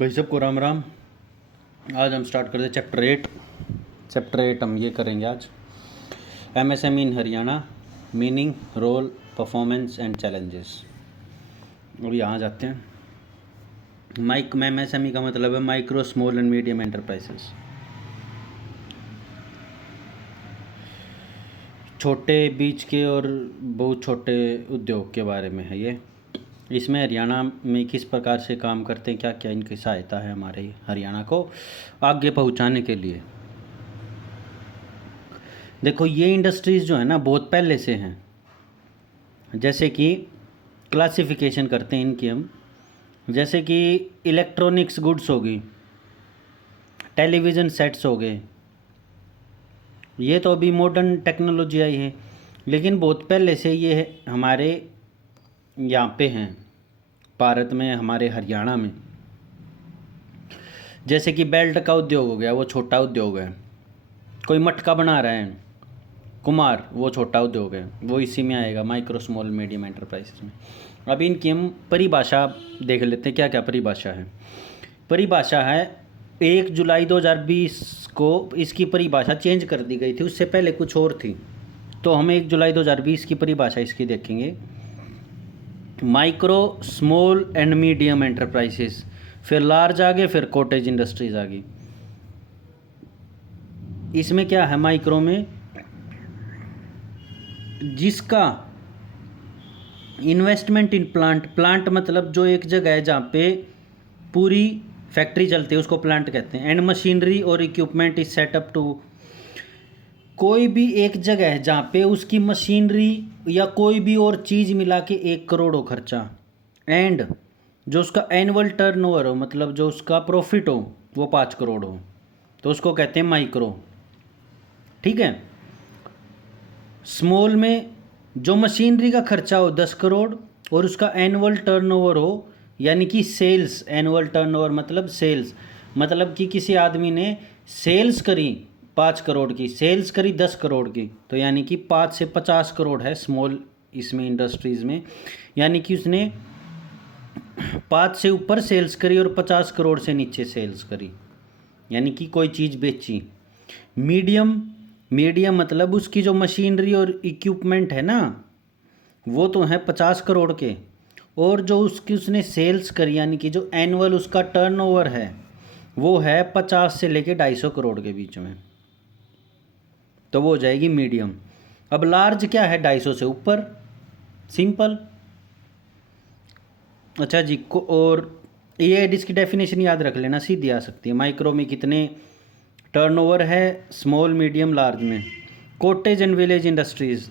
भाई सबको राम राम। आज हम स्टार्ट करते चैप्टर 8 हम ये करेंगे आज। MSME in Haryana, meaning, role, performance and challenges. अब यहाँ जाते हैं। एमएसएमई का मतलब है micro small and medium enterprises. छोटे बीच के और बहुत छोटे उद्योग के बारे में है ये। इसमें हरियाणा में किस प्रकार से काम करते हैं, क्या क्या इनकी सहायता है हमारे हरियाणा को आगे पहुंचाने के लिए। देखो ये इंडस्ट्रीज़ जो है ना बहुत पहले से हैं। जैसे कि क्लासिफिकेशन करते हैं इनकी हम, जैसे कि इलेक्ट्रॉनिक्स गुड्स होगी, टेलीविज़न सेट्स हो गए। ये तो अभी मॉडर्न टेक्नोलॉजी आई है, लेकिन बहुत पहले से ये हमारे यहाँ पे हैं भारत में, हमारे हरियाणा में। जैसे कि बेल्ट का उद्योग हो गया, वो छोटा उद्योग है। कोई मटका बना रहा है कुमार, वो छोटा उद्योग है, वो इसी में आएगा माइक्रो स्मॉल मीडियम एंटरप्राइजेस में। अब इनकी हम परिभाषा देख लेते हैं, क्या क्या परिभाषा है। परिभाषा है 1 जुलाई 2020 को इसकी परिभाषा चेंज कर दी गई थी, उससे पहले कुछ और थी। तो हम 1 जुलाई 2020 की परिभाषा इसकी देखेंगे। Micro small and medium enterprises, फिर लार्ज आ गए, फिर कॉटेज इंडस्ट्रीज आ गई। इसमें क्या है माइक्रो में, जिसका इन्वेस्टमेंट इन प्लांट मतलब जो एक जगह है जहाँ पे पूरी फैक्ट्री चलती है उसको प्लांट कहते हैं। एंड मशीनरी और इक्विपमेंट इज सेटअप टू, कोई भी एक जगह है जहाँ पे उसकी मशीनरी या कोई भी और चीज़ मिला के 1 करोड़ हो खर्चा, एंड जो उसका एनुअल टर्नओवर हो, मतलब जो उसका प्रॉफिट हो वो 5 करोड़ हो, तो उसको कहते हैं माइक्रो। ठीक है। स्मॉल में जो मशीनरी का खर्चा हो 10 करोड़ और उसका एनुअल टर्नओवर हो, यानी कि सेल्स, एनुअल टर्नओवर मतलब सेल्स, मतलब कि किसी आदमी ने सेल्स करी 5 करोड़ की, सेल्स करी 10 करोड़ की, तो यानी कि 5 से 50 करोड़ है स्मॉल इसमें इंडस्ट्रीज़ में। यानी कि उसने 5 से ऊपर सेल्स करी और 50 करोड़ से नीचे सेल्स करी, यानी कि कोई चीज़ बेची। मीडियम मतलब उसकी जो मशीनरी और इक्विपमेंट है ना, वो तो है 50 करोड़ के, और जो उसने सेल्स करी यानी कि जो एनुअल उसका टर्नओवर है वो है 50 से लेके 250 करोड़ के बीच में, तो वो हो जाएगी मीडियम। अब लार्ज क्या है, 250 से ऊपर, सिंपल। अच्छा जी को, और ये इसकी डेफिनेशन याद रख लेना, सीधी आ सकती है। माइक्रो में कितने टर्नओवर है, स्मॉल मीडियम लार्ज में। Cottage and village industries,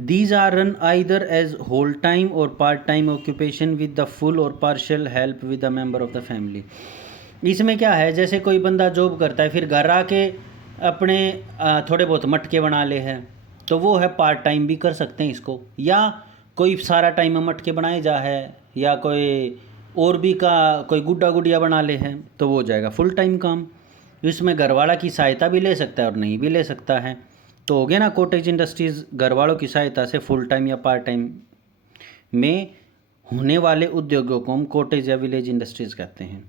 these are run either as whole time or part time occupation with the full or partial help with a member of the family। इसमें क्या है, जैसे कोई बंदा job करता है फिर घर आके अपने थोड़े बहुत मटके बना ले हैं, तो वो है पार्ट टाइम भी कर सकते हैं इसको, या कोई सारा टाइम में मटके बनाए जा है, या कोई और भी का कोई गुड्डा गुड़िया बना ले हैं, तो वो हो जाएगा फुल टाइम काम। इसमें घर वाला की सहायता भी ले सकता है और नहीं भी ले सकता है, तो हो गया ना। कॉटेज इंडस्ट्रीज़ घर वालों की सहायता से फुल टाइम या पार्ट टाइम में होने वाले उद्योगों को हम कॉटेज या विलेज इंडस्ट्रीज़ कहते हैं।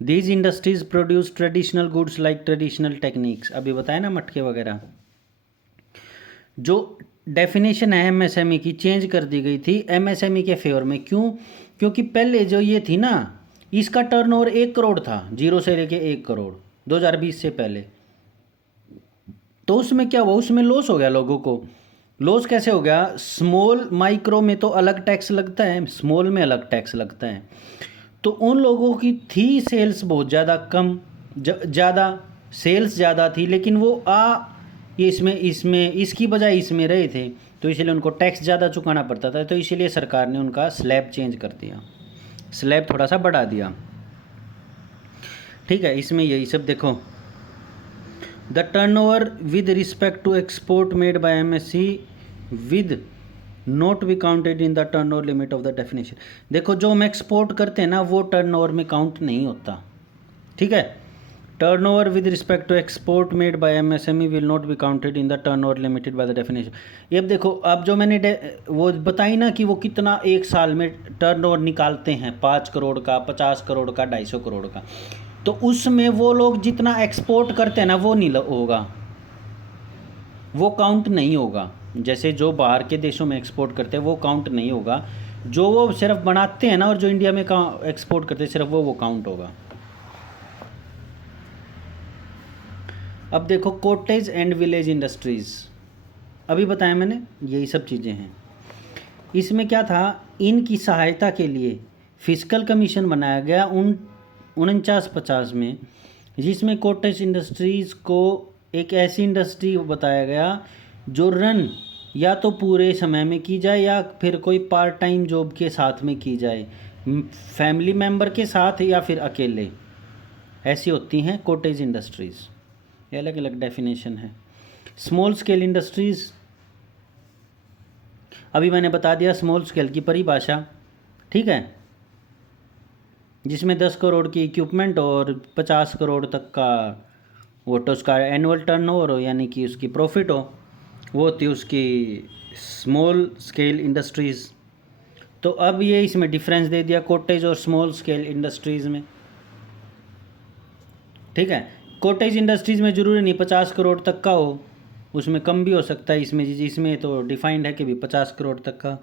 These industries produce traditional goods like traditional techniques, अभी बताया ना मटके वगैरह। जो डेफिनेशन है एमएसएमई की चेंज कर दी गई थी एमएसएमई के फेवर में। क्यों? क्योंकि पहले जो ये थी ना, इसका टर्नओवर 1 करोड़ था, 0 से लेके 1 करोड़ 2020 से पहले। तो उसमें क्या हुआ, उसमें लॉस हो गया लोगों को। लॉस कैसे हो गया, स्मॉल माइक्रो में तो अलग टैक्स लगता है, स्मॉल में अलग टैक्स लगता है। तो उन लोगों की थी सेल्स बहुत ज़्यादा कम, ज़्यादा सेल्स ज़्यादा थी, लेकिन वो इसमें इसकी बजाय इसमें रहे थे, तो इसलिए उनको टैक्स ज़्यादा चुकाना पड़ता था। तो इसीलिए सरकार ने उनका स्लैब चेंज कर दिया, स्लैब थोड़ा सा बढ़ा दिया। ठीक है। इसमें यही सब देखो, the turnover with respect to export made by MSC with not be counted in the turnover limit of the definition. देखो जो हम एक्सपोर्ट करते हैं ना वो टर्नओवर में काउंट नहीं होता। ठीक है। Turnover with respect to export made by MSME will not be counted in the turnover limited by the definition. ये अब देखो, अब जो मैंने वो बताई ना कि वो कितना एक साल में टर्नओवर निकालते हैं, 5 करोड़ का, 50 करोड़ का, 250 करोड़ का, तो उसमें वो लोग जितना एक्सपोर्ट करते हैं ना वो नहीं होगा, वो काउंट नहीं होगा। जैसे जो बाहर के देशों में एक्सपोर्ट करते हैं वो काउंट नहीं होगा, जो वो सिर्फ बनाते हैं ना और जो इंडिया में एक्सपोर्ट करते हैं सिर्फ वो काउंट होगा। अब देखो कॉटेज एंड विलेज इंडस्ट्रीज़, अभी बताया मैंने, यही सब चीज़ें हैं। इसमें क्या था, इनकी सहायता के लिए फिस्कल कमीशन बनाया गया 49-50 में, जिसमें कॉटेज इंडस्ट्रीज़ को एक ऐसी इंडस्ट्री बताया गया जो रन या तो पूरे समय में की जाए या फिर कोई पार्ट टाइम जॉब के साथ में की जाए, फैमिली मेम्बर के साथ या फिर अकेले, ऐसी होती हैं कॉटेज इंडस्ट्रीज़। ये अलग अलग डेफिनेशन है। स्मॉल स्केल इंडस्ट्रीज़, अभी मैंने बता दिया स्मॉल स्केल की परिभाषा, ठीक है, जिसमें 10 करोड़ की इक्विपमेंट और 50 करोड़ तक का वो तो उसका एनुअल टर्नओवर हो, यानी कि उसकी प्रॉफिट हो, वो थी उसकी स्मॉल स्केल इंडस्ट्रीज़। तो अब ये इसमें डिफरेंस दे दिया कॉटेज और स्मॉल स्केल इंडस्ट्रीज़ में, ठीक है। कॉटेज इंडस्ट्रीज़ में ज़रूरी नहीं 50 करोड़ तक का हो, उसमें कम भी हो सकता है। इसमें तो डिफाइंड है कि भी 50 करोड़ तक का,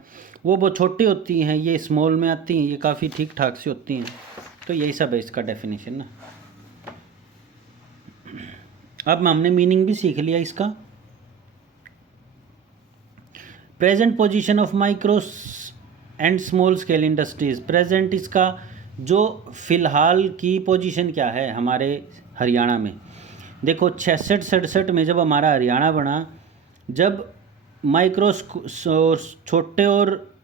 वो बहुत छोटी होती हैं, ये स्मॉल में आती हैं, ये काफ़ी ठीक ठाक सी होती हैं। तो यही सब है इसका डेफिनेशन ना। अब हमने मीनिंग भी सीख लिया इसका। Present position of micro and small scale industries, present इसका जो फ़िलहाल की पोजीशन क्या है हमारे हरियाणा में। देखो 66-67 में जब हमारा हरियाणा बना, जब माइक्रो छोटे और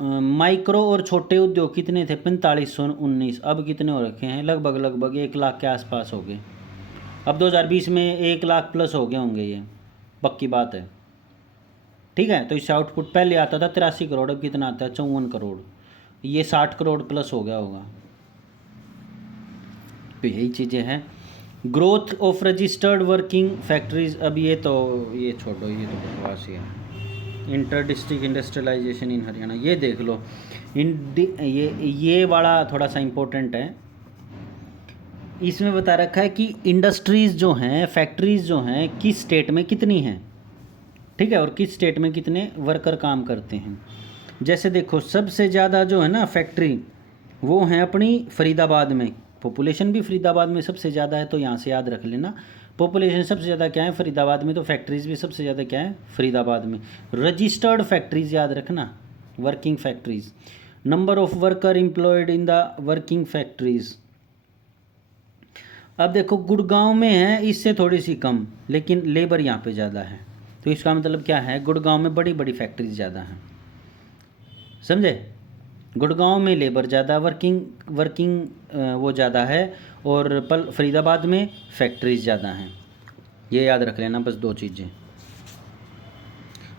माइक्रो और छोटे उद्योग कितने थे 4519, अब कितने हो रखे हैं, लगभग 1 लाख के आसपास हो गए। अब 2020 में 1 लाख प्लस हो गए होंगे, ये पक्की बात है, ठीक है। तो इससे आउटपुट पहले आता था 83 करोड़, अब कितना आता है 54 करोड़, ये 60 करोड़ प्लस हो गया होगा। तो यही चीज़ें हैं। Growth of registered working factories, अब ये छोड़ो, ये तो बकवास ही है। इंटर डिस्ट्रिक्ट इंडस्ट्रियलाइजेशन इन हरियाणा, ये देख लो, ये वाला थोड़ा सा इम्पोर्टेंट है। इसमें बता रखा है कि इंडस्ट्रीज़ जो हैं, फैक्ट्रीज़ जो हैं, किस स्टेट में कितनी हैं, ठीक है, और किस स्टेट में कितने वर्कर काम करते हैं। जैसे देखो सबसे ज़्यादा जो है ना फैक्ट्री, वो हैं अपनी फरीदाबाद में, पॉपुलेशन भी फरीदाबाद में सबसे ज़्यादा है, तो यहाँ से याद रख लेना पॉपुलेशन सबसे ज़्यादा क्या है फरीदाबाद में, तो फैक्ट्रीज़ भी सबसे ज़्यादा क्या है फरीदाबाद में। रजिस्टर्ड फैक्ट्रीज़ याद रखना, working factories, number of worker employed in the working factories. अब देखो गुड़गांव में है इससे थोड़ी सी कम, लेकिन लेबर यहाँ पे ज़्यादा है, तो इसका मतलब क्या है, गुड़गांव में बड़ी बड़ी फैक्ट्रीज ज़्यादा हैं, समझे। गुड़गांव में लेबर ज़्यादा, वर्किंग वो ज़्यादा है, और फरीदाबाद में फैक्ट्रीज ज़्यादा हैं। ये याद रख लेना बस 2 चीज़ें।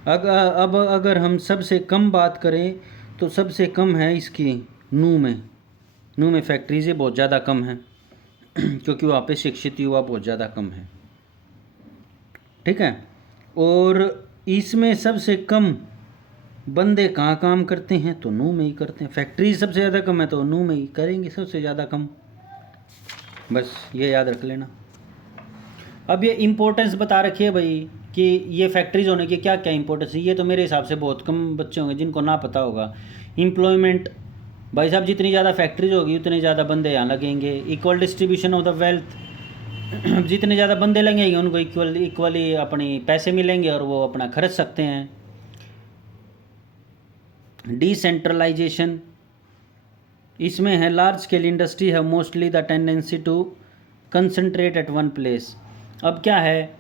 अब अगर हम सबसे कम बात करें तो सबसे कम है इसकी नू में फैक्ट्रीज़ें बहुत ज़्यादा कम हैं क्योंकि वहाँ पे शिक्षित युवा बहुत ज़्यादा कम है, ठीक है। और इसमें सबसे कम बंदे कहाँ काम करते हैं, तो नू में ही करते हैं। फैक्ट्री सबसे ज़्यादा कम है तो नू में ही करेंगे सबसे ज़्यादा कम, बस ये याद रख लेना। अब ये इम्पोर्टेंस बता रखी है भाई कि ये फैक्ट्रीज होने की क्या क्या इंपॉर्टेंस है। ये तो मेरे हिसाब से बहुत कम बच्चे होंगे जिनको ना पता होगा। एम्प्लॉयमेंट, भाई साहब जितनी ज़्यादा फैक्ट्रीज होगी उतने ज़्यादा बंदे यहाँ लगेंगे। Equal distribution of the wealth, जितने ज़्यादा बंदे लगेंगे उनको इक्वली अपनी पैसे मिलेंगे और वो अपना खर्च सकते हैं। डिसेंट्रलाइजेशन, इसमें है लार्ज स्केल इंडस्ट्री है mostly the tendency to concentrate at one place. अब क्या है,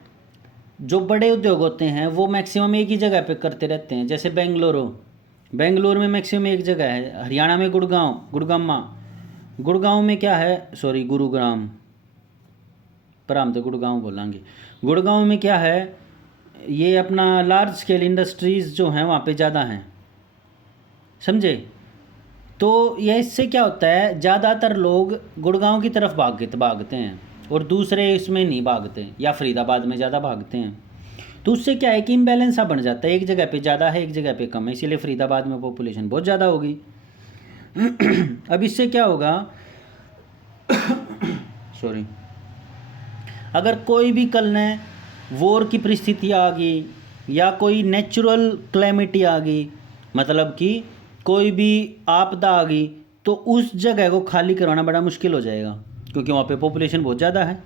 जो बड़े उद्योग होते हैं वो मैक्सिमम एक ही जगह पे करते रहते हैं। जैसे बेंगलोर में मैक्सिमम एक जगह है। हरियाणा में गुड़गांव में क्या है, सॉरी गुरुग्राम, पर हम तो गुड़गांव बोलेंगे। गुड़गांव में क्या है, ये अपना लार्ज स्केल इंडस्ट्रीज़ जो हैं वहाँ पे ज़्यादा हैं, समझे। तो ये इससे क्या होता है, ज़्यादातर लोग गुड़गांव की तरफ भागते हैं और दूसरे इसमें नहीं भागते, या फरीदाबाद में ज़्यादा भागते हैं। तो उससे क्या है कि इम्बैलेंस सा बन जाता है, एक जगह पे ज़्यादा है एक जगह पे कम है, इसीलिए फरीदाबाद में पॉपुलेशन बहुत ज़्यादा होगी। अब इससे क्या होगा, सॉरी, अगर कोई भी कल ने वॉर की परिस्थिति आ गई या कोई नेचुरल क्लैमिटी आ गई, मतलब कि कोई भी आपदा आ गई, तो उस जगह को खाली करवाना बड़ा मुश्किल हो जाएगा, क्योंकि वहाँ पे पॉपुलेशन बहुत ज़्यादा है,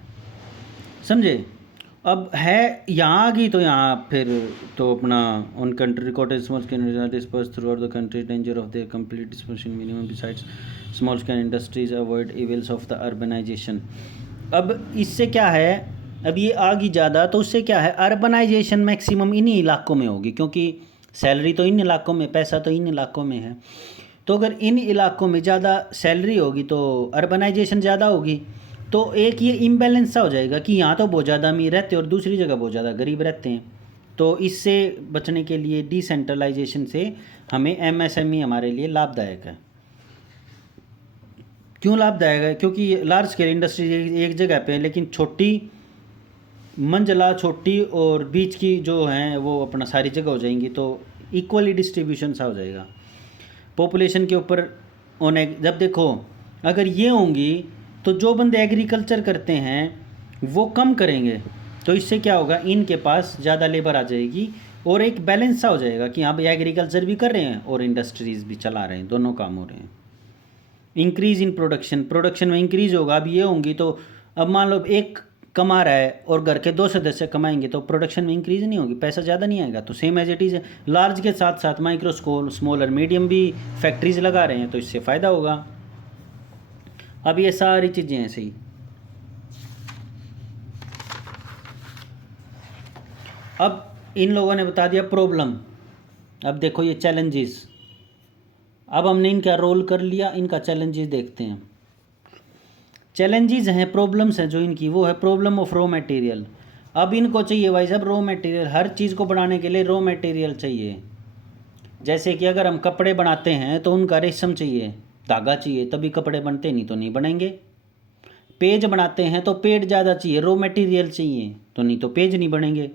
समझे। अब है यहाँ आ गई तो यहाँ फिर तो अपना on country recorded small scale disperse throughout the country, danger of their complete dispersion minimum besides small scale industries avoid evils of the urbanisation. अब इससे क्या है, अब ये आ गई ज़्यादा तो उससे क्या है, अर्बनाइजेशन मैक्सिमम इन्हीं इलाकों में होगी, क्योंकि सैलरी तो इन इलाकों में, पैसा तो इन इलाकों में है। तो अगर इन इलाकों में ज़्यादा सैलरी होगी तो अर्बनाइजेशन ज़्यादा होगी, तो एक ये इम्बैलेंस सा हो जाएगा कि यहाँ तो बहुत ज़्यादा अमीर रहते हैं और दूसरी जगह बहुत ज़्यादा गरीब रहते हैं। तो इससे बचने के लिए डिसेंट्रलाइजेशन से हमें एमएसएमई हमारे लिए लाभदायक है। क्यों लाभदायक है, क्योंकि लार्ज स्केल इंडस्ट्री एक जगह पे है, लेकिन छोटी मंजिला छोटी और बीच की जो हैं वो अपना सारी जगह हो जाएंगी, तो इक्वली डिस्ट्रीब्यूशन सा हो जाएगा पॉपुलेशन के ऊपर होने। जब देखो अगर ये होंगी तो जो बंदे एग्रीकल्चर करते हैं वो कम करेंगे, तो इससे क्या होगा, इनके पास ज़्यादा लेबर आ जाएगी और एक बैलेंस सा हो जाएगा कि हाँ भाई एग्रीकल्चर भी कर रहे हैं और इंडस्ट्रीज़ भी चला रहे हैं, दोनों काम हो रहे हैं। इंक्रीज़ इन प्रोडक्शन में इंक्रीज़ होगा। अब ये होंगी तो अब मान लो एक कमा रहा है और घर के 2 सदस्य कमाएंगे तो प्रोडक्शन में इंक्रीज़ नहीं होगी, पैसा ज़्यादा नहीं आएगा। तो सेम एज इट इज़ है, लार्ज के साथ साथ माइक्रो स्मॉल और मीडियम भी फैक्ट्रीज़ लगा रहे हैं तो इससे फ़ायदा होगा। अब ये सारी चीज़ें ऐसे ही। अब इन लोगों ने बता दिया प्रॉब्लम, अब देखो ये चैलेंजेस। अब हमने इनका रोल कर लिया, इनका चैलेंजेस देखते हैं। चैलेंजेस हैं, प्रॉब्लम्स हैं जो इनकी, वो है प्रॉब्लम ऑफ रॉ मटेरियल। अब इनको चाहिए भाई साहब रॉ मटेरियल, हर चीज़ को बनाने के लिए रॉ मटेरियल चाहिए। जैसे कि अगर हम कपड़े बनाते हैं तो उनका रेशम चाहिए, धागा चाहिए, तभी कपड़े बनते, नहीं तो नहीं बनेंगे। पेज बनाते हैं तो पेड़ ज़्यादा चाहिए, रॉ मटेरियल चाहिए, तो नहीं तो पेज नहीं बनेंगे,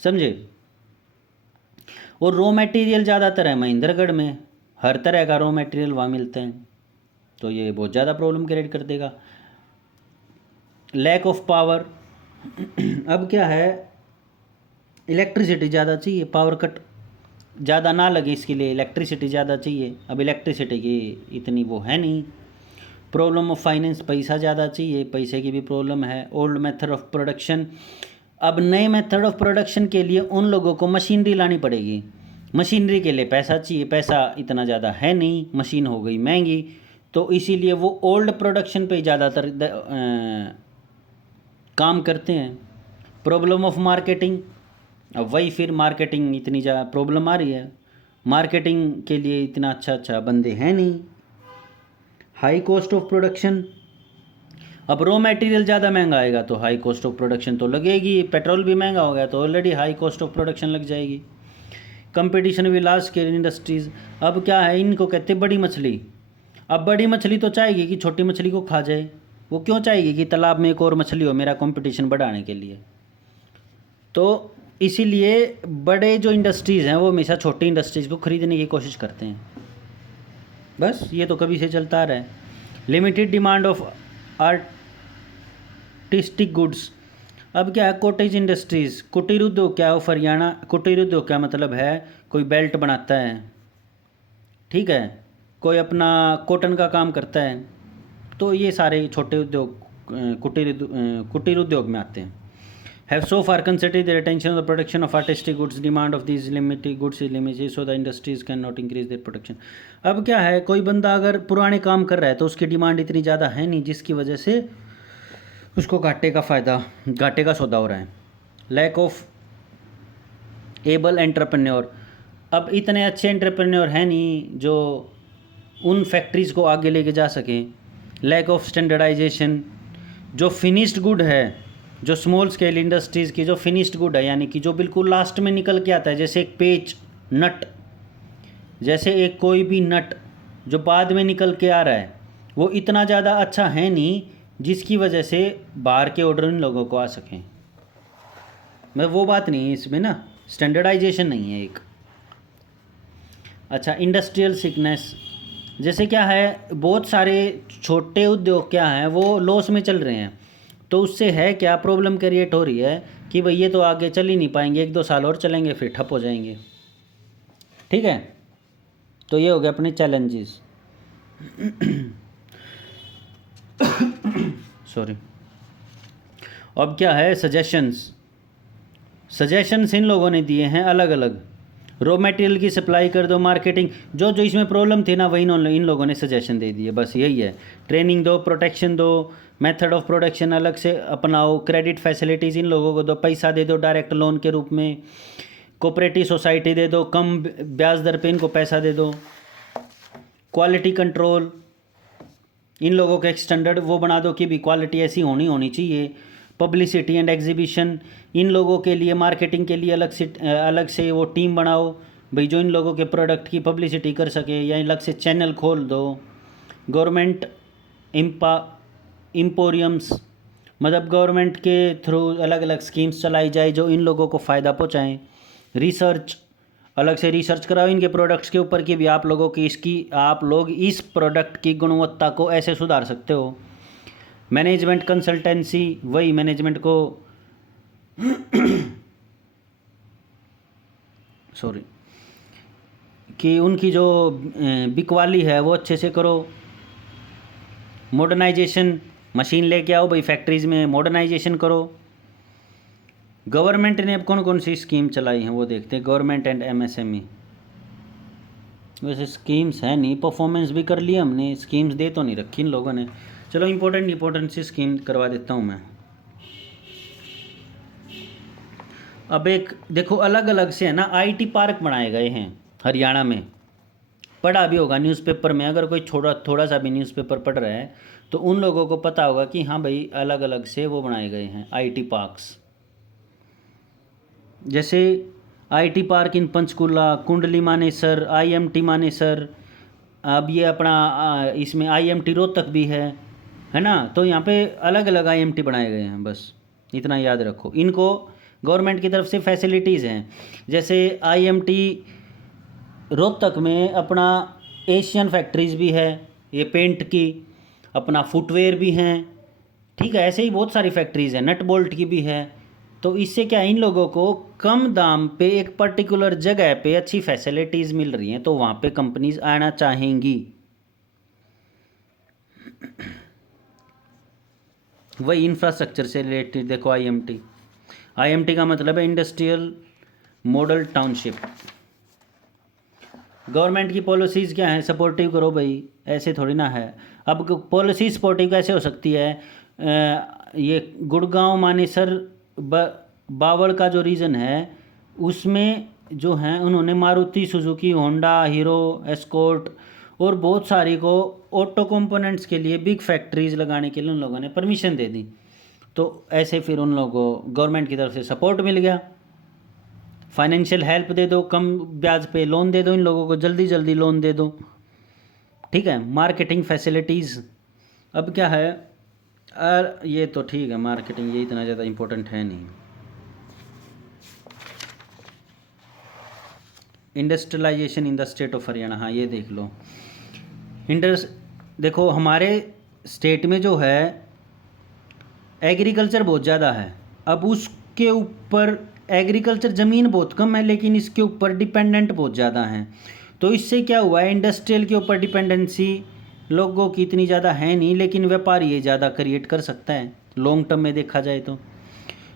समझे। और रॉ मटेरियल ज़्यादातर है महेंद्रगढ़ में, हर तरह का रॉ मटेरियल वहाँ मिलते हैं, तो ये बहुत ज़्यादा प्रॉब्लम क्रिएट कर देगा। लैक ऑफ पावर, अब क्या है, इलेक्ट्रिसिटी ज़्यादा चाहिए, पावर कट ज़्यादा ना लगे इसके लिए इलेक्ट्रिसिटी ज़्यादा चाहिए। अब इलेक्ट्रिसिटी की इतनी वो है नहीं। प्रॉब्लम ऑफ फाइनेंस, पैसा ज़्यादा चाहिए, पैसे की भी प्रॉब्लम है। ओल्ड मेथड ऑफ प्रोडक्शन, अब नए मेथड ऑफ प्रोडक्शन के लिए उन लोगों को मशीनरी लानी पड़ेगी, मशीनरी के लिए पैसा चाहिए, पैसा इतना ज़्यादा है नहीं, मशीन हो गई महंगी, तो इसीलिए वो ओल्ड प्रोडक्शन पे ज़्यादातर काम करते हैं। प्रॉब्लम ऑफ मार्केटिंग, अब वही फिर मार्केटिंग इतनी ज़्यादा प्रॉब्लम आ रही है, मार्केटिंग के लिए इतना अच्छा बंदे हैं नहीं। हाई कॉस्ट ऑफ प्रोडक्शन, अब रॉ मटेरियल ज़्यादा महंगा आएगा तो हाई कॉस्ट ऑफ प्रोडक्शन तो लगेगी, पेट्रोल भी महंगा हो गया तो already high cost of production लग जाएगी। Competition with large scale industries, अब क्या है, इनको कहते बड़ी मछली। अब बड़ी मछली तो चाहेगी कि छोटी मछली को खा जाए, वो क्यों चाहेगी कि तालाब में एक और मछली हो मेरा कंपटीशन बढ़ाने के लिए। तो इसीलिए बड़े जो इंडस्ट्रीज़ हैं वो हमेशा छोटी इंडस्ट्रीज़ को ख़रीदने की कोशिश करते हैं, बस ये तो कभी से चलता आ रहा है। Limited demand of artistic goods, अब क्या है, कॉटेज इंडस्ट्रीज़, कुटीर उद्योग क्या है, हरियाणा कुटीर उद्योग क्या मतलब है, कोई बेल्ट बनाता है, ठीक है, कोई अपना कॉटन का काम करता है, तो ये सारे छोटे उद्योग कुटीर उद्योग में आते हैं। Have so far concentrated their attention on the production of artistic goods, demand of these limited goods is limited, so the industries cannot increase their production। अब क्या है, कोई बंदा अगर पुराने काम कर रहा है तो उसकी डिमांड इतनी ज़्यादा है नहीं, जिसकी वजह से उसको घाटे का सौदा हो रहा है। लैक ऑफ एबल एंटरप्रेन्योर, अब इतने अच्छे एंटरप्रेन्योर हैं नहीं जो उन फैक्ट्रीज़ को आगे लेके जा सकें। लैक ऑफ स्टैंडर्डाइजेशन, जो फिनिश्ड गुड है, जो स्मॉल स्केल इंडस्ट्रीज़ की जो फिनिश्ड गुड है, यानी कि जो बिल्कुल लास्ट में निकल के आता है, जैसे एक पेच नट, जैसे एक कोई भी नट जो बाद में निकल के आ रहा है वो इतना ज़्यादा अच्छा है नहीं जिसकी वजह से बाहर के ऑर्डर इन लोगों को आ सकें। मैं वो बात नहीं है इसमें ना, स्टैंडर्डाइजेशन नहीं है एक। अच्छा, इंडस्ट्रियल सिकनेस, जैसे क्या है बहुत सारे छोटे उद्योग क्या हैं वो लॉस में चल रहे हैं, तो उससे है क्या प्रॉब्लम क्रिएट हो रही है कि भाई ये तो आगे चल ही नहीं पाएंगे, 1-2 साल और चलेंगे फिर ठप हो जाएंगे। ठीक है, तो ये हो गया अपने चैलेंजेस। सॉरी। अब क्या है सजेशंस इन लोगों ने दिए हैं अलग अलग। रॉ मटेरियल की सप्लाई कर दो, मार्केटिंग, जो जो इसमें प्रॉब्लम थी ना वही इन लोगों ने सजेशन दे दिए, बस यही है। ट्रेनिंग दो, प्रोटेक्शन दो, मेथड ऑफ प्रोडक्शन अलग से अपनाओ, क्रेडिट फैसिलिटीज़ इन लोगों को दो, पैसा दे दो डायरेक्ट लोन के रूप में, कोऑपरेटिव सोसाइटी दे दो, कम ब्याज दर पे इनको पैसा दे दो, क्वालिटी कंट्रोल इन लोगों के एक स्टैंडर्ड वो बना दो कि भी क्वालिटी ऐसी होनी चाहिए। पब्लिसिटी एंड एग्जीबिशन, इन लोगों के लिए मार्केटिंग के लिए अलग से वो टीम बनाओ भाई जो इन लोगों के प्रोडक्ट की पब्लिसिटी कर सके, या अलग से चैनल खोल दो। गवर्नमेंट इम्पोरियम्स, मतलब गवर्नमेंट के थ्रू अलग अलग स्कीम्स चलाई जाए जो इन लोगों को फ़ायदा पहुँचाएँ। रिसर्च, अलग से रिसर्च कराओ इनके प्रोडक्ट्स के ऊपर कि भी आप लोग इस प्रोडक्ट की गुणवत्ता को ऐसे सुधार सकते हो। मैनेजमेंट कंसल्टेंसी, वही मैनेजमेंट को सॉरी कि उनकी जो बिकवाली है वो अच्छे से करो। मॉडर्नाइजेशन, मशीन लेके आओ भाई फैक्ट्रीज़ में, मॉडर्नाइजेशन करो। गवर्नमेंट ने अब कौन कौन सी स्कीम चलाई हैं वो देखते हैं। गवर्नमेंट एंड एमएसएमई, वैसे स्कीम्स है नहीं, परफॉर्मेंस भी कर लिया हमने, स्कीम्स दे तो नहीं रखी इन लोगों ने। चलो इंपॉर्टेंट सी स्कीम करवा देता हूँ मैं। अब एक देखो अलग अलग से है ना आईटी पार्क बनाए गए हैं हरियाणा में। पढ़ा भी होगा न्यूज़पेपर में, अगर कोई थोड़ा सा भी न्यूज़पेपर पढ़ रहा है तो उन लोगों को पता होगा कि हाँ भाई अलग अलग से वो बनाए गए हैं आईटी पार्क्स। जैसे IT park in Panchkula, Kundli Manesar, IMT Manesar, अब ये अपना इसमें आईएमटी रोहतक भी है ना। तो यहाँ पे अलग अलग आईएमटी बनाए गए हैं, बस इतना याद रखो। इनको गवर्नमेंट की तरफ से फैसिलिटीज़ हैं, जैसे आईएमटी रोहतक में अपना एशियन फैक्ट्रीज़ भी है ये पेंट की, अपना फुटवेयर भी हैं, ठीक है, ऐसे ही बहुत सारी फैक्ट्रीज़ हैं, नट बोल्ट की भी है। तो इससे क्या इन लोगों को कम दाम पे एक पर्टिकुलर जगह पे अच्छी फैसिलिटीज़ मिल रही हैं, तो वहाँ पे कंपनीज आना चाहेंगी। वही इंफ्रास्ट्रक्चर से रिलेटेड देखो आईएमटी का मतलब है इंडस्ट्रियल मॉडल टाउनशिप। गवर्नमेंट की पॉलिसीज़ क्या है, सपोर्टिव करो भाई, ऐसे थोड़ी ना है। अब पॉलिसी सपोर्टिव कैसे हो सकती है, ये गुड़गांव मानेसर बावड़ का जो रीजन है उसमें जो है उन्होंने Maruti Suzuki, Honda, hero, escort और बहुत सारी को ऑटो कंपोनेंट्स के लिए बिग फैक्ट्रीज लगाने के लिए उन लोगों ने परमिशन दे दी। तो ऐसे फिर उन लोगों को गवर्नमेंट की तरफ से सपोर्ट मिल गया, फाइनेंशियल हेल्प दे दो, कम ब्याज पे लोन दे दो इन लोगों को, जल्दी जल्दी लोन दे दो, ठीक है। मार्केटिंग फैसिलिटीज़, अब क्या है ये तो ठीक है, मार्केटिंग ये इतना ज़्यादा इम्पोर्टेंट है नहीं। Industrialisation in the state of Haryana, हाँ ये देख लो। देखो हमारे स्टेट में जो है एग्रीकल्चर बहुत ज़्यादा है, अब उसके ऊपर एग्रीकल्चर ज़मीन बहुत कम है लेकिन इसके ऊपर डिपेंडेंट बहुत ज़्यादा हैं। तो इससे क्या हुआ है, इंडस्ट्रियल के ऊपर डिपेंडेंसी लोगों की इतनी ज़्यादा है नहीं, लेकिन व्यापार ये ज़्यादा क्रिएट कर सकता है लॉन्ग टर्म में देखा जाए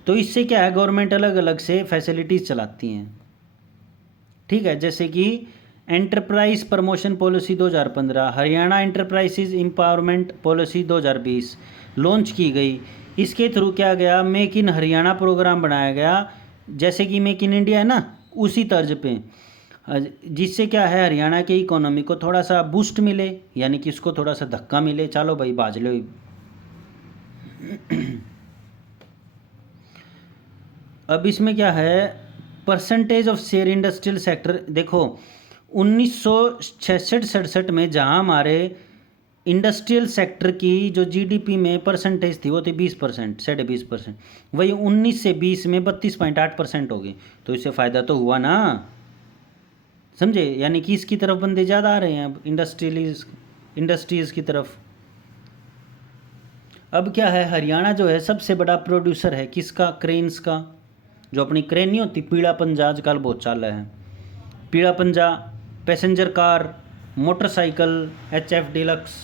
तो इससे क्या है गवर्नमेंट अलग अलग से फैसिलिटीज़ चलाती हैं, ठीक है। जैसे कि enterprise promotion policy 2015, Haryana enterprises empowerment policy 2020 launch की गई। इसके थ्रू क्या गया, मेक इन हरियाणा प्रोग्राम बनाया गया, जैसे कि मेक इन इंडिया है ना उसी तर्ज पे, जिससे क्या है हरियाणा के इकोनॉमी को थोड़ा सा बूस्ट मिले, यानी कि उसको थोड़ा सा धक्का मिले, चलो भाई बाज लो। अब इसमें क्या है percentage of share industrial sector, देखो 1966-67 में जहाँ हमारे इंडस्ट्रियल सेक्टर की जो जीडीपी में परसेंटेज थी वो थी 20%, 20.5%, वही 19 से 20 में 32.8% हो गई। तो इससे फ़ायदा तो हुआ ना, समझे? यानी कि इसकी तरफ बंदे ज़्यादा आ रहे हैं अब, इंडस्ट्रीज़ की तरफ। अब क्या है, हरियाणा जो है सबसे बड़ा प्रोड्यूसर है किसका? क्रेन्स का। जो अपनी क्रेन नहीं होती, पीड़ा पंजा आजकल बहुत चाल रहा है, पीड़ा पंजा, passenger car, motorcycle, HF deluxe,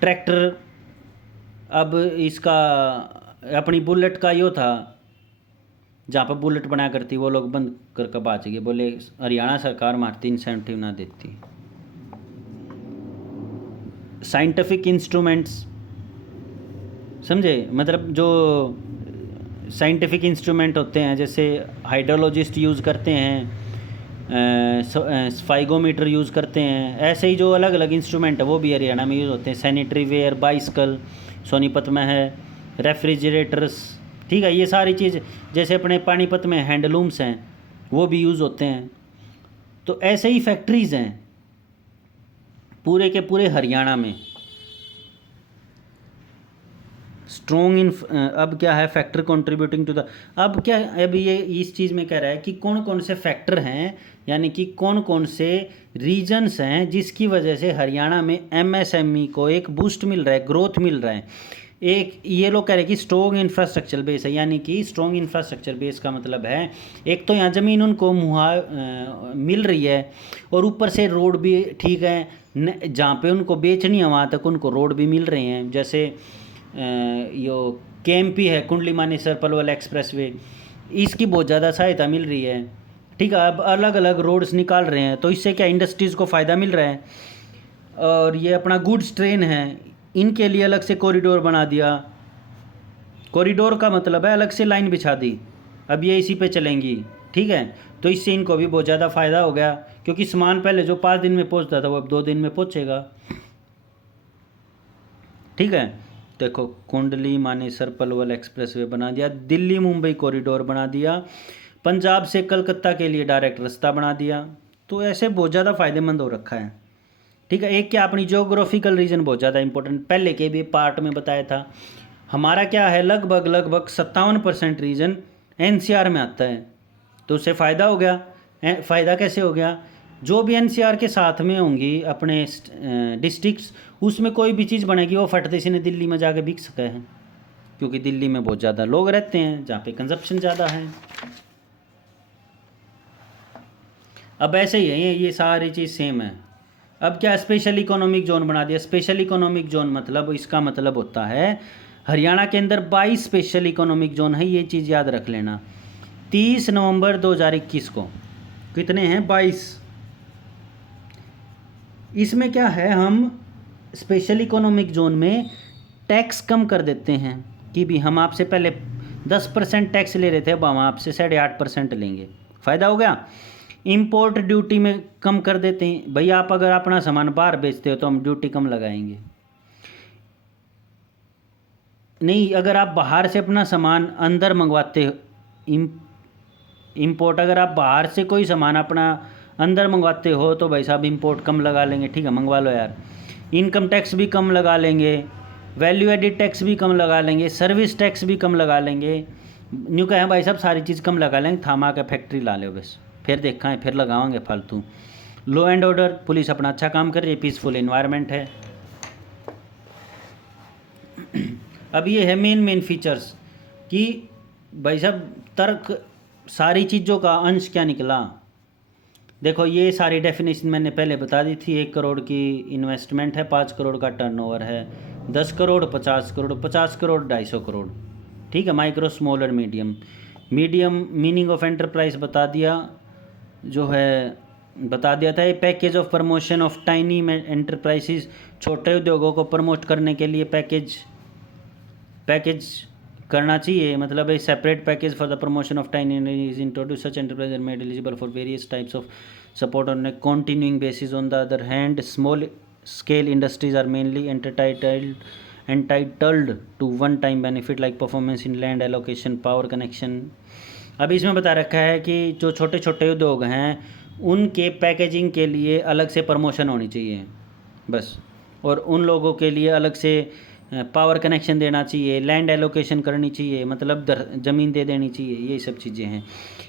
tractor. अब इसका अपनी बुलेट का यो था, जहाँ पर बुलेट बनाया करती, वो लोग बंद कर बाच गए, बोले हरियाणा सरकार मारती इंसेंटिव ना देती। साइंटिफिक इंस्ट्रूमेंट्स, समझे? मतलब जो साइंटिफिक इंस्ट्रूमेंट होते हैं, जैसे हाइड्रोलॉजिस्ट यूज़ करते हैं, स्फाइगोमीटर यूज़ करते हैं, ऐसे ही जो अलग अलग इंस्ट्रूमेंट है वो भी हरियाणा में यूज़ होते हैं। सैनिटरी वेयर, बाइसिकल सोनीपत में है, रेफ्रिजरेटर्स, ठीक है, ये सारी चीज़। जैसे अपने पानीपत में हैंडलूम्स हैं वो भी यूज़ होते हैं। तो ऐसे ही फैक्ट्रीज़ हैं पूरे के पूरे हरियाणा में। स्ट्रॉन्ग इन अब क्या है, फैक्टर कंट्रीब्यूटिंग टू द, अब क्या, अब ये इस चीज़ में कह रहा है कि कौन कौन से फैक्टर हैं, यानी कि कौन कौन से रीजन्स हैं जिसकी वजह से हरियाणा में MSME को एक बूस्ट मिल रहा है, ग्रोथ मिल रहा है। एक ये लोग कह रहे हैं कि स्ट्रॉन्ग इंफ्रास्ट्रक्चर बेस है, यानी कि स्ट्रॉन्ग इंफ्रास्ट्रक्चर बेस का मतलब है एक तो यहाँ ज़मीन उनको मिल रही है, और ऊपर से रोड भी ठीक है, जहाँ पे उनको बेचनी है वहाँ तक उनको रोड भी मिल रहे हैं। जैसे यो KMP है, कुंडली मानेसर पलवल एक्सप्रेसवे, इसकी बहुत ज़्यादा सहायता मिल रही है, ठीक है। अब अलग अलग रोड्स निकाल रहे हैं, तो इससे क्या इंडस्ट्रीज़ को फ़ायदा मिल रहा है। और ये अपना गुड्स ट्रेन है, इनके लिए अलग से कॉरिडोर बना दिया। कॉरिडोर का मतलब है अलग से लाइन बिछा दी, अब ये इसी पे चलेंगी, ठीक है। तो इससे इनको भी बहुत ज़्यादा फ़ायदा हो गया, क्योंकि सामान पहले जो 5 दिन में पहुंचता था वो अब 2 दिन में पहुंचेगा, ठीक है। देखो, कुंडली मानेसर पलवल एक्सप्रेसवे बना दिया, दिल्ली मुंबई कॉरिडोर बना दिया, पंजाब से कलकत्ता के लिए डायरेक्ट रास्ता बना दिया। तो ऐसे बहुत ज़्यादा फ़ायदेमंद हो रखा है, ठीक है। एक क्या, अपनी जोग्राफिकल रीजन बहुत ज़्यादा इंपॉर्टेंट, पहले के भी पार्ट में बताया था। हमारा क्या है, लगभग 57% रीजन NCR में आता है, तो उससे फ़ायदा हो गया। फ़ायदा कैसे हो गया, जो भी NCR के साथ में होंगी अपने डिस्ट्रिक्ट्स, उसमें कोई भी चीज़ बनेगी वो फटते से दिल्ली में जाके बिक सके हैं, क्योंकि दिल्ली में बहुत ज़्यादा लोग रहते हैं जहाँ पे कंजप्शन ज़्यादा है। अब ऐसे ही है, ये सारी चीज़ सेम है। अब क्या, स्पेशल इकोनॉमिक जोन बना दिया। स्पेशल इकोनॉमिक जोन मतलब, इसका मतलब होता है हरियाणा के अंदर 22 स्पेशल इकोनॉमिक जोन है, ये चीज़ याद रख लेना। 30 नवंबर 2021 को कितने हैं, 22। इसमें क्या है, हम स्पेशल इकोनॉमिक जोन में टैक्स कम कर देते हैं कि भी हम आपसे पहले 10% टैक्स ले रहे थे, अब हम आपसे 8.5% लेंगे, फ़ायदा हो गया। इंपोर्ट ड्यूटी में कम कर देते हैं, भैया आप अगर अपना सामान बाहर बेचते हो तो हम ड्यूटी कम लगाएंगे। नहीं, अगर आप बाहर से अपना सामान अंदर मंगवाते हो, इंपोर्ट, अगर आप बाहर से कोई सामान अपना अंदर मंगवाते हो तो भाई साहब इंपोर्ट कम लगा लेंगे, ठीक है, मंगवा लो यार। इनकम टैक्स भी कम लगा लेंगे, वैल्यू एडिड टैक्स भी कम लगा लेंगे, सर्विस टैक्स भी कम लगा लेंगे। न्यू कहें भाई साहब सारी चीज़ कम लगा लेंगे, थामा के फैक्ट्री ला लो बस, फिर देखा है, फिर लगावांगे फालतू। लॉ एंड ऑर्डर, पुलिस अपना अच्छा काम कर रही है, पीसफुल इन्वायरमेंट है। अब ये है मेन फीचर्स कि भाई साहब तर्क, सारी चीज़ों का अंश क्या निकला। देखो, ये सारी डेफिनेशन मैंने पहले बता दी थी। 1 करोड़ की इन्वेस्टमेंट है, 5 करोड़ का टर्नओवर है, 10 करोड़, 50 करोड़, 50 करोड़, 250 करोड़, ठीक है। माइक्रो, स्मॉल और मीडियम। मीनिंग ऑफ एंटरप्राइज बता दिया, जो है बता दिया था। ये package of promotion of tiny enterprises, छोटे उद्योगों को प्रमोट करने के लिए पैकेज करना चाहिए, मतलब a separate package for the promotion of tiny is introduce, such enterprise are made eligible for various types of support on a continuing basis. On the other hand, small scale industries are mainly entitled to one time benefit like performance in land allocation, power connection। अब इसमें बता रखा है कि जो छोटे छोटे उद्योग हैं उनके पैकेजिंग के लिए अलग से प्रमोशन होनी चाहिए बस, और उन लोगों के लिए अलग से पावर कनेक्शन देना चाहिए, लैंड एलोकेशन करनी चाहिए, मतलब ज़मीन दे देनी चाहिए, ये सब चीज़ें हैं।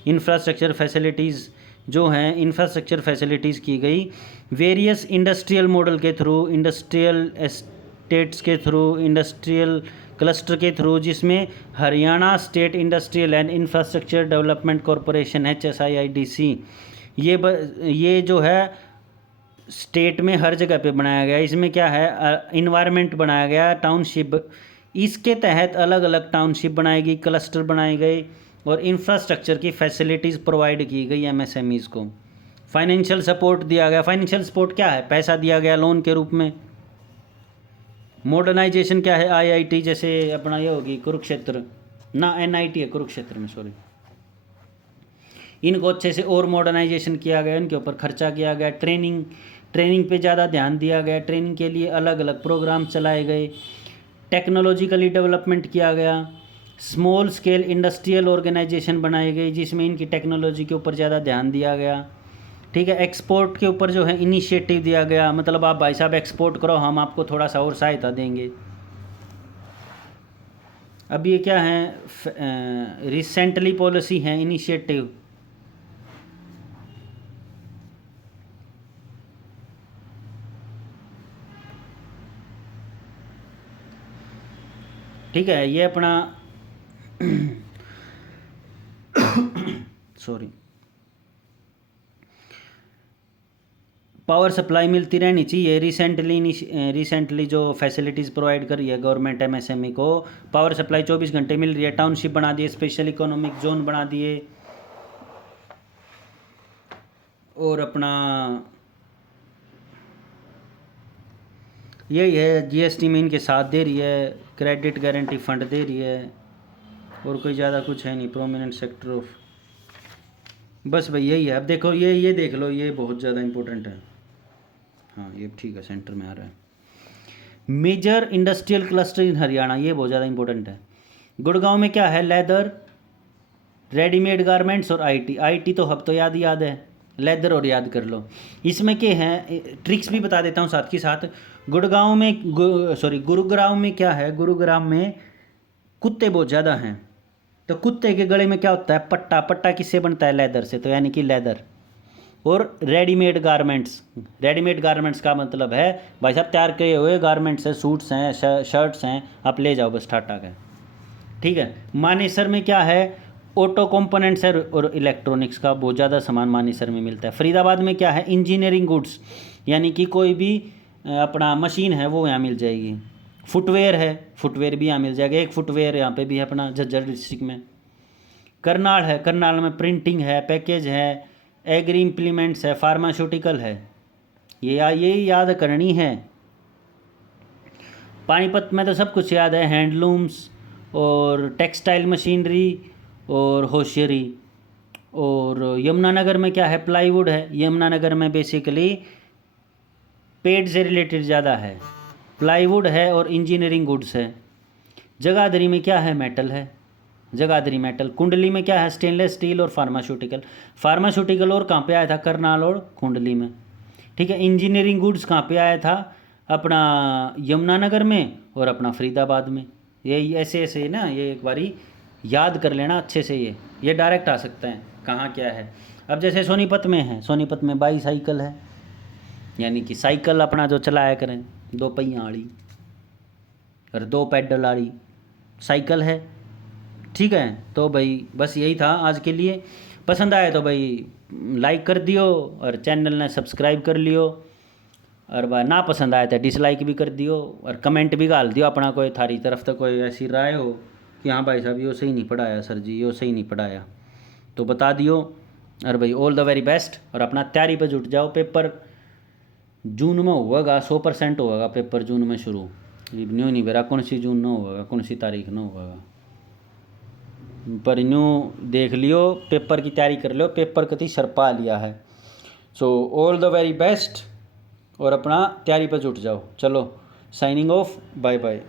इंफ्रास्ट्रक्चर फैसिलिटीज़ जो हैं, इंफ्रास्ट्रक्चर फैसिलिटीज़ की गई वेरियस इंडस्ट्रियल मॉडल के थ्रू, इंडस्ट्रियल एस्टेट्स के थ्रू, इंडस्ट्रियल क्लस्टर के थ्रू, जिसमें Haryana state industrial and infrastructure development corporation HSIIDC ये जो है स्टेट में हर जगह पे बनाया गया। इसमें क्या है, इन्वायरमेंट बनाया गया, टाउनशिप, इसके तहत अलग अलग टाउनशिप बनाई गई, क्लस्टर बनाए गए और इंफ्रास्ट्रक्चर की फैसिलिटीज़ प्रोवाइड की गई MSMEs को। फाइनेंशियल सपोर्ट दिया गया। फाइनेंशियल सपोर्ट क्या है, पैसा दिया गया लोन के रूप में। मॉडर्नाइजेशन क्या है, IIT जैसे अपना ये होगी कुरुक्षेत्र ना, NIT है कुरुक्षेत्र में, सॉरी, इनको अच्छे से और मॉडर्नाइजेशन किया गया, इनके ऊपर खर्चा किया गया, ट्रेनिंग पे ज़्यादा ध्यान दिया गया, ट्रेनिंग के लिए अलग अलग प्रोग्राम चलाए गए, टेक्नोलॉजिकली डेवलपमेंट किया गया, स्मॉल स्केल इंडस्ट्रियल ऑर्गेनाइजेशन बनाई गई जिसमें इनकी टेक्नोलॉजी के ऊपर ज़्यादा ध्यान दिया गया। ठीक है, एक्सपोर्ट के ऊपर जो है इनिशिएटिव दिया गया, मतलब आप भाई साहब एक्सपोर्ट करो, हम आपको थोड़ा सा और सहायता देंगे। अब ये क्या है, रिसेंटली पॉलिसी है, इनिशिएटिव। ठीक है, ये अपना सॉरी, पावर सप्लाई मिलती रहनी चाहिए। रिसेंटली जो फैसिलिटीज़ प्रोवाइड करी है गवर्नमेंट MSME को, पावर सप्लाई 24 घंटे मिल रही है, टाउनशिप बना दिए, स्पेशल इकोनॉमिक जोन बना दिए, और अपना यही है, GST में इनके साथ दे रही है, क्रेडिट गारंटी फंड दे रही है, और कोई ज़्यादा कुछ है नहीं। प्रोमिनेंट सेक्टर ऑफ, बस भाई यही है। अब देखो ये देख लो, ये बहुत ज़्यादा इंपॉर्टेंट है। हाँ ये ठीक है, सेंटर में आ रहा है। मेजर इंडस्ट्रियल क्लस्टर इन हरियाणा, ये बहुत ज़्यादा इंपॉर्टेंट है। गुड़गांव में क्या है, लेदर, रेडीमेड गारमेंट्स और IT तो हब तो याद है, लेदर और याद कर लो। इसमें क्या है, ट्रिक्स भी बता देता हूँ साथ के साथ। गुड़गांव में गुरुग्राम में क्या है, गुरुग्राम में कुत्ते बहुत ज़्यादा हैं, तो कुत्ते के गले में क्या होता है, पट्टा किससे बनता है, लेदर से, तो यानी कि लेदर। और रेडीमेड गारमेंट्स का मतलब है भाई साहब तैयार किए हुए गारमेंट्स हैं, सूट्स हैं, शर्ट्स हैं, आप ले जाओ बस ठाटा का। ठीक है, मानेसर में क्या है, ऑटो कंपोनेंट्स है और इलेक्ट्रॉनिक्स का बहुत ज़्यादा सामान मानेसर में मिलता है। फरीदाबाद में क्या है, इंजीनियरिंग गुड्स, यानी कि कोई भी अपना मशीन है वो यहाँ मिल जाएगी। फुटवेयर है, फुटवेयर भी यहाँ मिल जाएगा, एक फुटवेयर यहाँ पे भी है अपना झज्जर डिस्ट्रिक्ट में। करनाल है, करनाल में प्रिंटिंग है, पैकेज है, एग्री इम्प्लीमेंट्स है, फार्मास्यूटिकल है, ये याद करनी है। पानीपत में तो सब कुछ याद है, हैंडलूम्स और टेक्सटाइल मशीनरी और होशियरी। और यमुनानगर में क्या है, प्लाईवुड है। यमुनानगर में बेसिकली पेड़ से रिलेटेड ज़्यादा है, प्लाईवुड है और इंजीनियरिंग गुड्स है। जगाधरी में क्या है, मेटल है, जगाधरी मेटल। कुंडली में क्या है, स्टेनलेस स्टील और फार्मास्यूटिकल और कहाँ पे आया था, करनाल और कुंडली में। ठीक है, इंजीनियरिंग गुड्स कहाँ पे आया था, अपना यमुनानगर में और अपना फरीदाबाद में। ये ऐसे ना, ये एक बारी याद कर लेना अच्छे से, ये डायरेक्ट आ सकता है कहाँ क्या है। अब जैसे सोनीपत में है, सोनीपत में बाईसाइकिल है, यानी कि साइकिल अपना जो चलाया करें, 2 पहिया वाली और 2 पैडल वाली साइकिल है। ठीक है, तो भाई बस यही था आज के लिए। पसंद आए तो भाई लाइक कर दियो और चैनल ने सब्सक्राइब कर लियो, और भाई ना पसंद आए तो डिसलाइक भी कर दियो, और कमेंट भी डाल दियो अपना, कोई थारी तरफ तो कोई ऐसी राय हो कि हाँ भाई साहब यो सही नहीं पढ़ाया सर जी, यो सही नहीं पढ़ाया, तो बता दियो। और भाई ऑल द वेरी बेस्ट, और अपना तैयारी पर जुट जाओ। पेपर जून में होगा, 100% होगा पेपर जून में शुरू। न्यू नहीं बेरा कौन सी जून न होगा, कौन सी तारीख न होगा, पर न्यू देख लियो, पेपर की तैयारी कर लो, पेपर कति सरपा लिया है। So all the very best, और अपना तैयारी पर जुट जाओ। चलो साइनिंग ऑफ, बाय बाय।